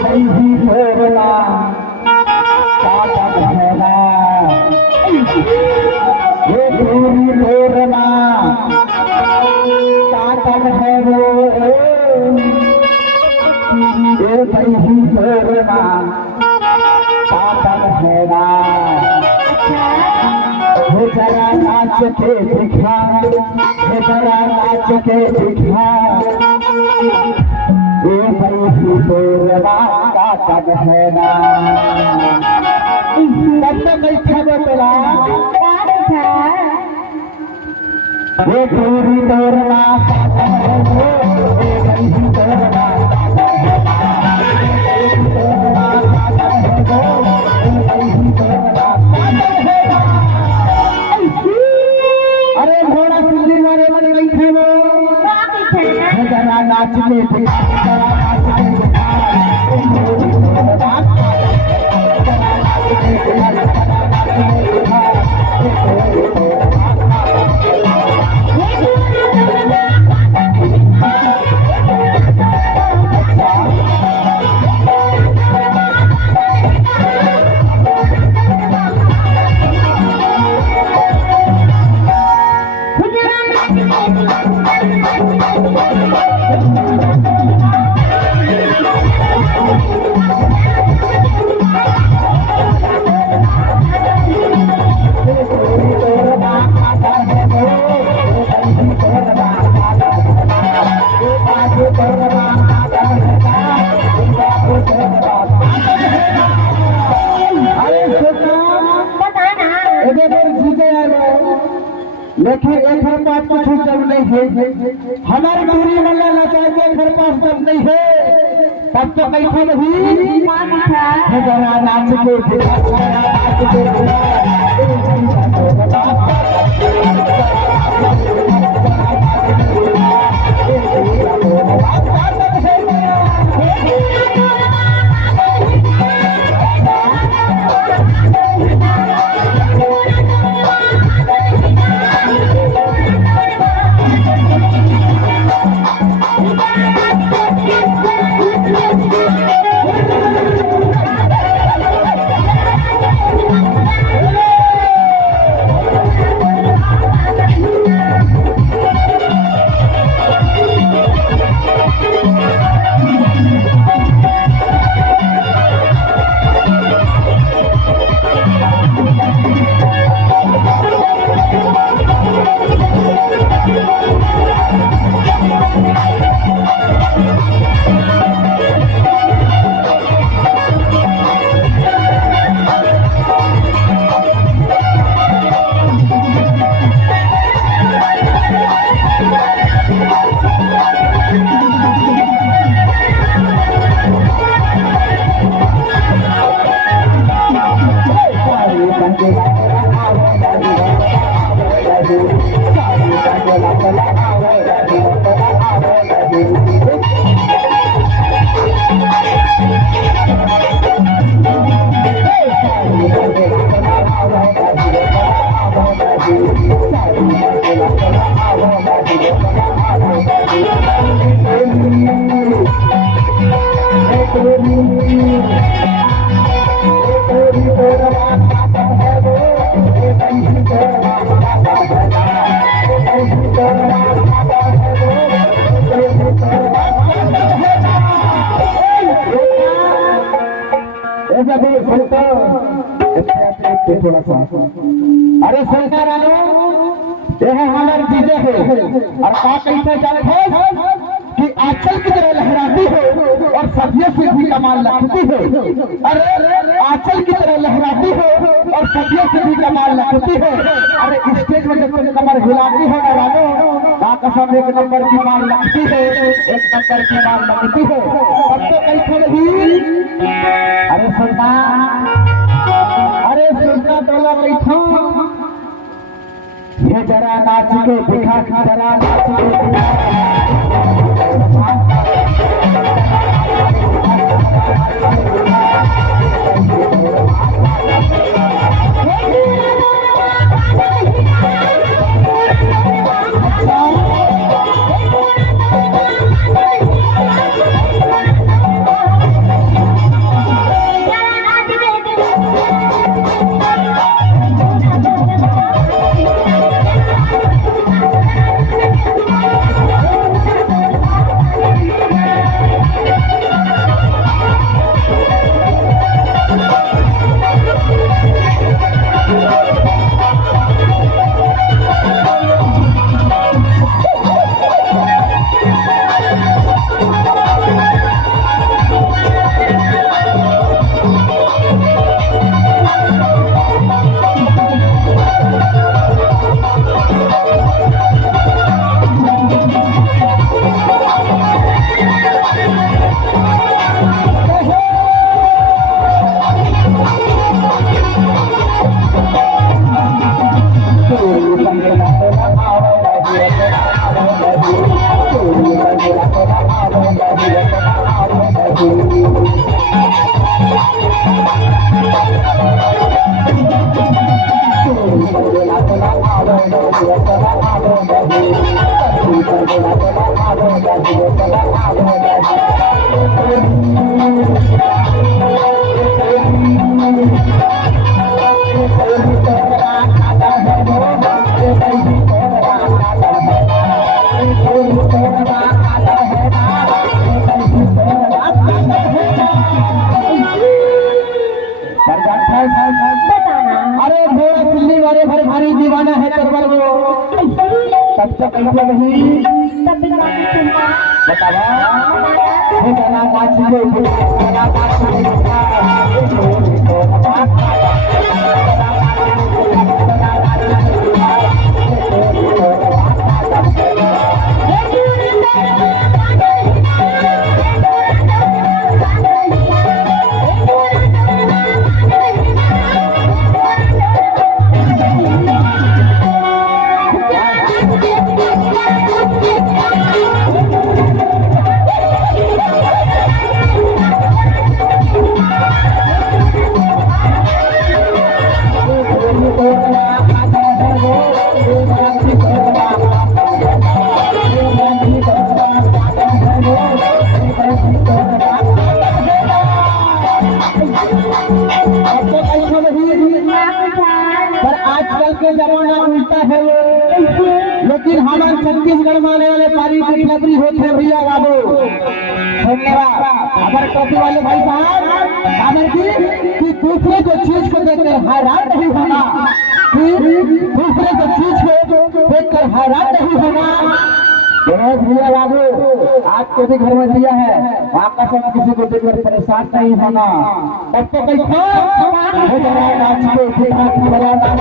कैसी भोरना ताकत है ना, ये पूरी भोरना ताकत है वो, ये कैसी भोरना ताकत है ना। हे जरा नाच के दिखा, हे जरा नाच के दिखा, ये कैसी भोरना ताकत है ना। तब तक इच्छा बतला ये पूरी भोरना ताकत है वो, ये कैसी भोरना ताकत है ना, ये कैसी भोरना ताकत है वो, ये कैसी भोरना ताकत है ना। अरे घोड़ा सिल्ली मारे मन गई थे वो, जरा नाच के दिखा, जरा नाच के दिखा, जरा नाच के दिखा, जरा नाच के दिखा। लेकिन एक घर पास कुछ जब नहीं है, हमारी पूरी मल्ला नचा के घर पास जब नहीं है, तब तो कहीं थे नहीं। जरा नाच के दिखा, जरा नाच के थोड़ा सा। अरे सरकार आलो, यह हमारे चीजें है और का कैसे जाने है कि आंचल की तरह लहराती हो और सदियों से भी कमाल लगती हो। अरे आंचल की तरह लहराती हो और सदियों से भी कमाल लगती हो। अरे स्टेज में जब तुम कमर हिलाती हो ना वालों, का कसम एक नंबर की माल लगती है, एक नंबर की माल लगती है। अब तो कैसे नहीं। अरे सुनना, अरे सुनना तोला बैठो, ये जरा नाच के दिखा, जरा नाच के दिखा। अरे घोड़ा सिल्ली वाले भर भारी दीवाना है तरवर वो तब तक कैसे नहीं बतावा हे गाना नाच लो गाना पर आजकल के जमाना उल्टा है लेकिन हमारे छत्तीसगढ़ में आने वाले पारी की खबरी होते हैं भैया बाबू धन्यवाद हमारे टोपी वाले भाई साहब हमारे कि दूसरे को चीज को देखकर हैरान नहीं होना कि दूसरे को चीज को देखकर हैरान नहीं होना भैया बाबू आपको भी घर में दिया है आपका सब किसी को देखकर परेशान नहीं होना तब तो कैसा हो जाए नाच को बड़ा नाच